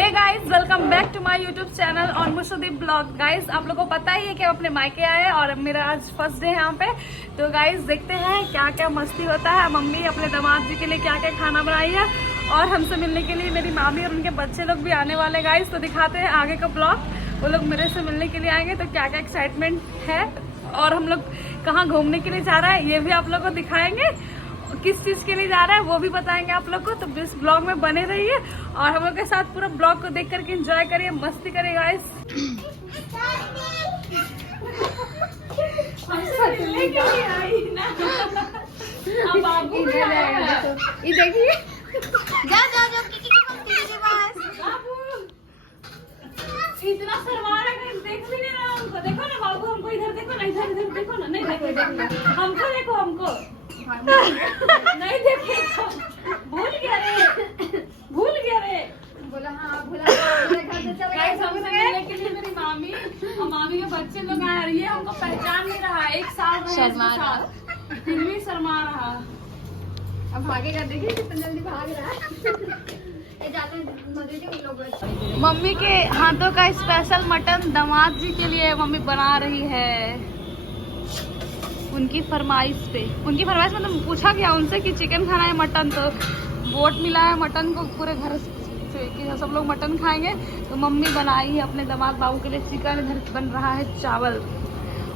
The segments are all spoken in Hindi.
Hey guys, welcome back to my YouTube channel on Mushudeep blog. Guys, आप लोगों को पता ही है कि हम अपने मायके आए हैं और मेरा आज फर्स्ट डे है यहाँ पे। तो गाइस देखते हैं क्या क्या मस्ती होता है। मम्मी अपने दामाद जी के लिए क्या क्या खाना बनाई है और हमसे मिलने के लिए मेरी मामी और उनके बच्चे लोग भी आने वाले। गाइस तो दिखाते हैं आगे का ब्लॉग। वो लोग मेरे से मिलने के लिए आएंगे तो क्या क्या एक्साइटमेंट है और हम लोग कहाँ घूमने के लिए जा रहा है ये भी आप लोग को दिखाएंगे। किस चीज के लिए जा रहा है वो भी बताएंगे आप लोग को। तो इस ब्लॉग में बने रहिए और हम लोग के साथ पूरा ब्लॉग को देख करके एंजॉय करिए, मस्ती करिए गाइस। ये देखिए, इतना शर्मा रहा है, देख भी नहीं रहा हमको। देखो ना बाबू, हमको इधर देखो ना, इधर इधर देखो ना। नहीं देखो, हमको देखो, हमको नहीं देखे। भूल गया रे, भूल गया रे। बोला हाँ भूला गाइस हमसे मिलने के लिए मेरी मामी और मामी के बच्चे लोग आए और ये हमको पहचान नहीं रहा। एक साल रहे इसके साथ, फिर भी शर्मा रहा। अब भागेगा, देखिए कितना जल्दी भाग रहा है। मम्मी के हाथों का स्पेशल मटन दामाद जी के लिए मम्मी बना रही है। उनकी फरमाइश पे, उनकी फरमाइश मतलब पूछा गया उनसे कि चिकन खाना है मटन, तो वोट मिला है मटन को पूरे घर से कि सब लोग मटन खाएंगे। तो मम्मी बनाई है अपने दामाद बाबू के लिए चिकन। इधर बन रहा है चावल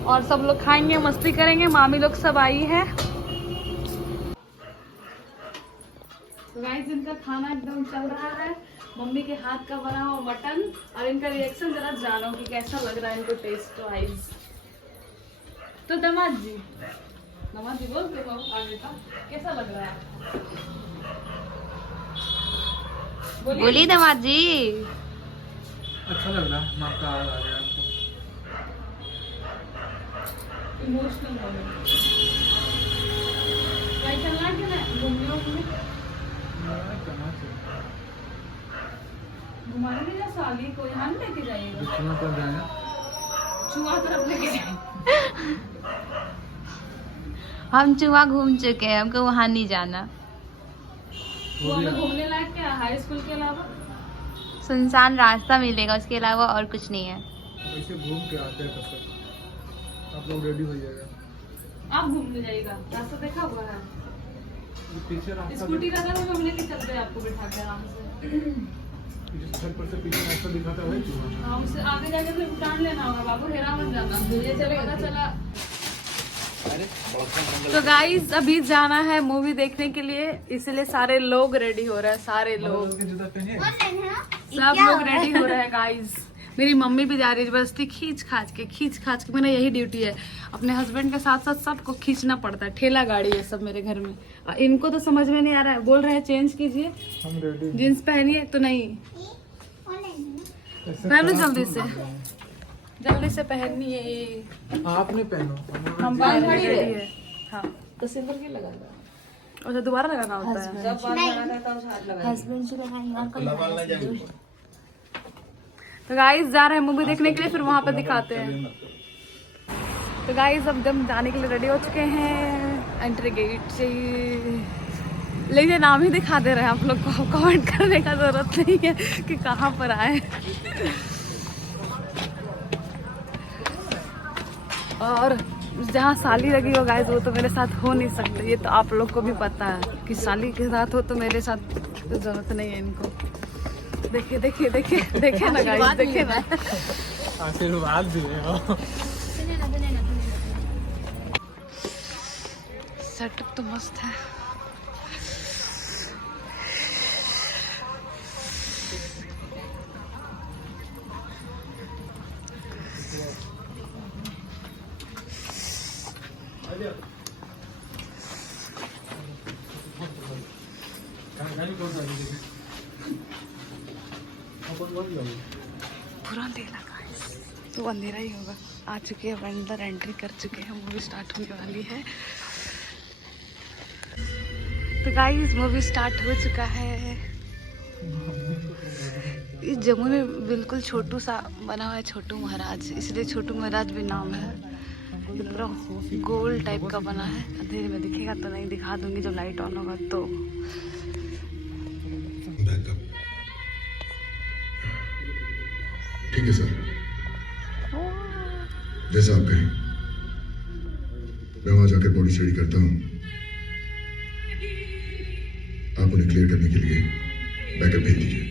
और सब लोग खाएंगे, मस्ती करेंगे। मामी लोग सब आई है। तो गाइस इनका खाना एकदम चल रहा है, मम्मी के हाथ का बना हुआ मटन। और इनका रिएक्शन जरा जानो कि कैसा लग रहा है इनको टेस्ट वाइज। तो दामाद जी बोल के आगे का कैसा लग रहा है? बोलिए दामाद जी। अच्छा लग रहा है, माँ का आ गया आपको। इमोशनल हो गया। क्या चलना है कि नहीं घूमने घुमाने नहीं जा साली को, यहाँ नहीं लेके जाइएगा, चुआ तरफ लेके जाइए। हम चुआ घूम चुके हैं, हमको वहाँ नहीं जाना। वो हमें घूमने लायक क्या है हाई स्कूल के अलावा? सुनसान रास्ता मिलेगा, उसके अलावा और कुछ नहीं है। ऐसे घूम के आते हैं तो आप लोग रेडी हो जाएगा। आप घूमने जाइएगा, रास्ता देखा हुआ है। पीछे रास्ता स्कूटी लगा हुआ, हम लेके चलते हैं आपको बिठा के आराम से। जिस घर पर से पीछे रास्ता दिखाता है वही चुना। हमसे आगे जाके फिर उठान लेना होगा बाबू, हेरा मत जाना। ये चलेगा चला। तो गाइस अभी जाना है मूवी देखने के लिए, इसलिए सारे लोग रेडी हो रहे हैं। सारे लोग, सब लोग रेडी हो रहे हैं गाइस। मेरी मम्मी भी जा रही है जबरदस्ती, खींच खाच के। मेरा यही ड्यूटी है, अपने हस्बैंड के साथ साथ सबको खींचना पड़ता है। ठेला गाड़ी है सब मेरे घर में। इनको तो समझ में नहीं आ रहा है, बोल रहे हैं चेंज कीजिए, हम रेडी। जींस पहनिए। तो नहीं, पहनो जल्दी से पहनिए। आपने पहनो, हम पहन रेडी है। हाँ तो सिंदूर के लगा दो। अच्छा दोबारा लगाना होता है। हस्बैंड से लगाएंगे। तो गाइस जा रहे हैं मूवी देखने के लिए, फिर वहाँ पे दिखाते हैं। तो गाइस अब हम जाने के लिए रेडी हो चुके हैं एंट्री गेट से। लेकिन नाम ही दिखा दे रहे हैं आप लोग को, कमेंट करने का जरूरत नहीं है कि कहाँ पर आए। और जहाँ साली लगी हो गाइस वो तो मेरे साथ हो नहीं सकते, ये तो आप लोग को भी पता है कि साली के साथ हो तो मेरे साथ तो जरूरत नहीं है इनको। देखिए देखिए देखिए देखिए ना गाइस, देखिए ना। आशीर्वाद दिए हो। सेटअप तो मस्त है। पूरा अंधेरा गाइस, तो अंधेरा ही होगा। आ चुके हैं अंदर, एंट्री कर चुके हैं, मूवी स्टार्ट होने वाली है। तो गाइस मूवी स्टार्ट हो चुका है। इस जम्मू में बिल्कुल छोटू सा बना हुआ है, छोटू महाराज, इसलिए छोटू महाराज भी नाम है। पूरा गोल टाइप का बना है। अंधेरे में दिखेगा तो नहीं, दिखा दूंगी जब लाइट ऑन होगा तो। ठीक है सर, जैसा आप कहें। मैं वहां जाकर बॉडी स्टडी करता हूं। आप उन्हें क्लियर करने के लिए बैकअप भेज दीजिए।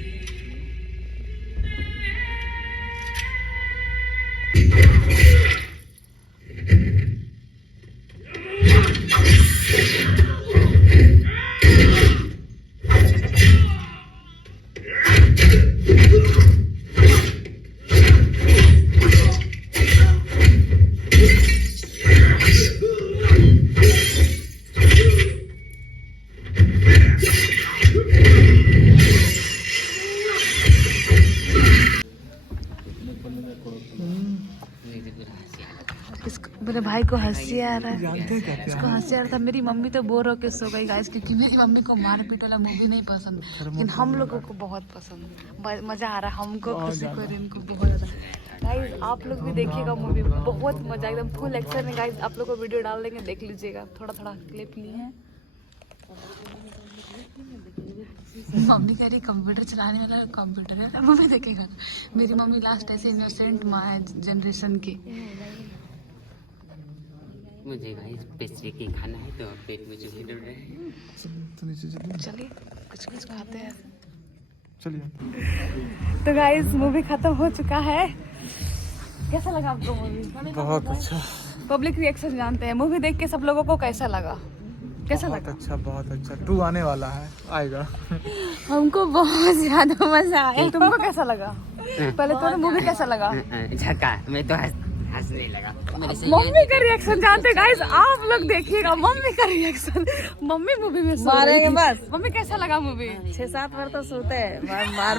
मेरे भाई को हंसी आ रहा है, इसको हंसी आ रहा था। मेरी मम्मी तो बोर होके सो गई गाइस, क्योंकि मेरी मम्मी को मारपीट वाला मूवी नहीं पसंद, लेकिन हम लोगों को बहुत पसंद। मजा आ रहा है हमको, खुशी को, इनको बहुत ज्यादा। गाइस आप लोग भी देखिएगा मूवी, बहुत मजा, एकदम फुल एक्शन है गाइस। आप लोग को वीडियो डाल देंगे, देख लीजिएगा। थोड़ा थोड़ा क्लिप लिए हैं। मम्मी कह रही कंप्यूटर चलाने वाला कंप्यूटर है, मम्मी देखेगा। मेरी मम्मी लास्ट ऐसे इनोसेंट माँ है जनरेशन की। मुझे गाइस पेस्ट्री की खाना है तो पेट में चूहे दौड़ रहे हैं। चलिए कुछ कुछ खाते हैं। चलिए। तो गाइस मूवी खत्म हो चुका है। कैसा लगा आपको मूवी? बहुत अच्छा। पब्लिक रिएक्शन जानते हैं, मूवी देख के सब लोगों को कैसा लगा? कैसा लगा? अच्छा, बहुत अच्छा। 2 आने वाला है, आएगा। हमको बहुत ज्यादा मजा आया। तुमको कैसा लगा? पहले तो मूवी कैसा लगा? झका, मैं तो हंसने लगा। मम्मी का रिएक्शन जानते हैं गाइस, आप लोग देखिएगा मम्मी का रिएक्शन। मम्मी मूवी में मारेंगे बस। मम्मी कैसा लगा मूवी? 6-7 बार तो सोते हैं मार।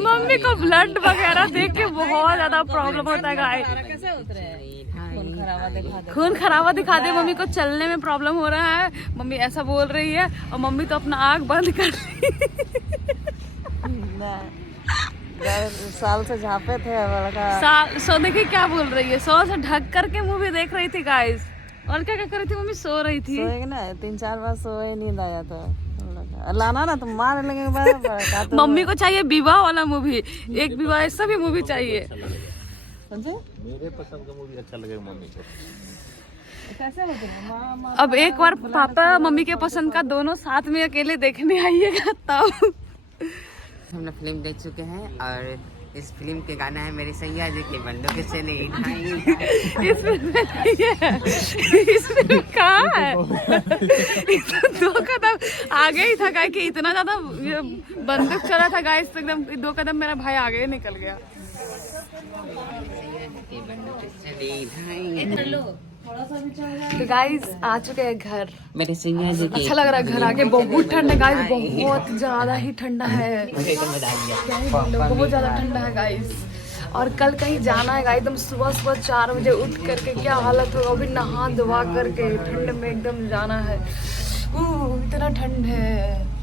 मम्मी को ब्लड वगैरह देख के बहुत ज्यादा प्रॉब्लम होता है गाइस। कैसे उतरे? खून खराबा दिखा दे। मम्मी को चलने में प्रॉब्लम हो रहा है, मम्मी ऐसा बोल रही है। और मम्मी तो अपना आँख बंद कर रही है। साल से झापे थे साल सो देखिए क्या बोल रही है, सो से ढक करके मूवी देख रही थी गाइस। और क्या क्या कर रही थी मम्मी? सो रही थी। सोएंगे ना, 3-4 बार सोए, नींद आ जाता है। लाना ना तुम मार लगे। मम्मी को चाहिए विवाह वाला मूवी, एक विवाह ऐसा भी मूवी चाहिए। मेरे पसंद का मूवी अच्छा लगेगा मम्मी को। अब एक बार पापा मम्मी के पसंद का दोनों साथ में अकेले देखने आइएगा तब। हम लोग फिल्म देख चुके हैं और इस फिल्म के गाना है मेरे सैया जी के बंदों के चले। इसमें कहाँ है? 2 कदम आगे ही था गाय कि इतना ज्यादा बंदूक चला था गाइस, तो एकदम 2 कदम मेरा भाई आगे ही निकल गया। तो गाइस आ चुके हैं घर। मेरे सैया जी के अच्छा लग रहा है घर आके। बहुत ठंड है गाइस, बहुत ज्यादा ही ठंडा है। बहुत ज्यादा ठंडा है गाइस। और कल कहीं जाना है गाइस, एकदम सुबह 4 बजे उठ करके क्या हालत होगा। अभी नहा धोवा करके ठंड में एकदम जाना है। इतना ठंड है।